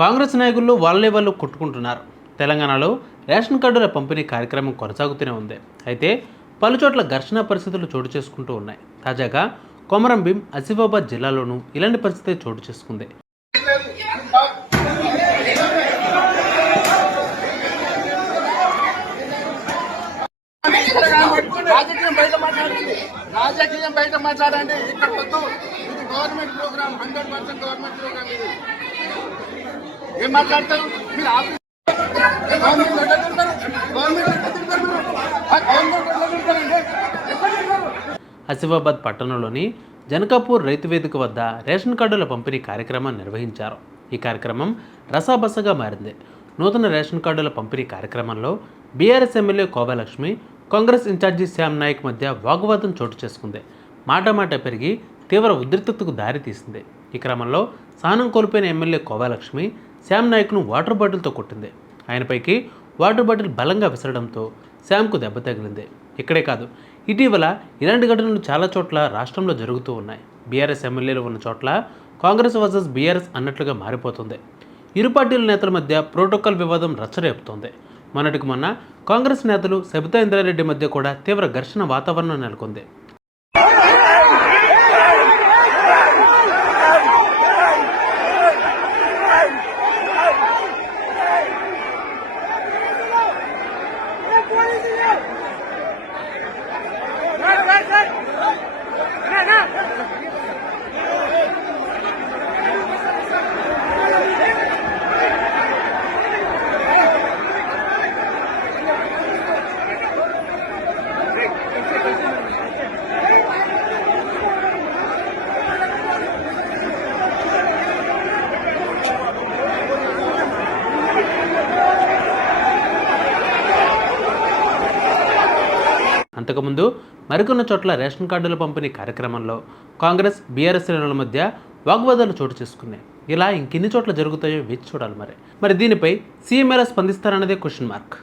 కాంగ్రెస్ నాయకులు వాళ్ళే వాళ్ళు కొట్టుకుంటున్నారు. తెలంగాణలో రేషన్ కార్డుల పంపిణీ కార్యక్రమం కొనసాగుతూనే ఉంది. అయితే పలుచోట్ల ఘర్షణ పరిస్థితులు చోటు చేసుకుంటూ ఉన్నాయి. తాజాగా కొమరం భీం ఆసిఫాబాద్ జిల్లాలోనూ ఇలాంటి పరిస్థితి చోటు చేసుకుంది. రాజకీయం బయట మాట్లాడండి. రాజకీయం బయట మాట్లాడండి. ఇక్కడ వద్దు ఇది government program hundred percent government program ఇది. ఏం మాట్లాడతారు? మీరు గవర్నమెంట్ ఎట్లా తింటారు గవర్నమెంట్ ఎట్లా తింటారు ఆ గవర్నమెంట్ ఎట్లా తింటారండి ఎట్లా తింటారు ఆసిఫాబాద్ పట్టణంలోని జనకాపూర్ రైతు వేదిక వద్ద రేషన్ కార్డుల పంపిణీ కార్యక్రమం నిర్వహించారు. ఈ కార్యక్రమం రసాబసగా మారింది. నూతన రేషన్ కార్డుల పంపిణీ కార్యక్రమంలో BRS MLA Kobalakshmi Congress incharge Shyam Nayak మధ్య వాగ్వాదం చోటు చేసుకుంది. మాట మాట పెరిగి తీవ్ర ఉద్రిక్తతకు దారితీసింది. ఈ క్రమంలో స్థానం కోల్పోయిన ఎమ్మెల్యే కోబాలక్ష్మి శ్యామ్ నాయక్ను వాటర్ బాటిల్తో కొట్టింది. ఆయనపైకి వాటర్ బాటిల్ బలంగా విసరడంతో శ్యామ్కు దెబ్బ తగిలింది. ఇక్కడే కాదు ఇటీవల ఇలాంటి ఘటనలు చాలా చోట్ల రాష్ట్రంలో జరుగుతూ ఉన్నాయి. బీఆర్ఎస్ ఎమ్మెల్యేలు ఉన్న చోట్ల కాంగ్రెస్ వర్సెస్ బీఆర్ఎస్ అన్నట్లుగా మారిపోతుంది. ఇరు పార్టీల నేతల మధ్య ప్రోటోకాల్ వివాదం రచ్చరేపుతోంది. మొన్నటికి మొన్న కాంగ్రెస్ నేతలు సబితా ఇంద్రారెడ్డి మధ్య కూడా తీవ్ర ఘర్షణ వాతావరణం నెలకొంది. అంతకుముందు మరికొన్ని చోట్ల రేషన్ కార్డుల పంపిణీ కార్యక్రమంలో కాంగ్రెస్ బీఆర్ఎస్ శ్రేణుల మధ్య వాగ్వాదాలు చోటు చేసుకున్నాయి. ఇలా ఇంకెన్ని చోట్ల జరుగుతాయో వేచి చూడాలి మరి. మరి దీనిపై సీఎం ఎలా స్పందిస్తారన్నదే క్వశ్చన్ మార్క్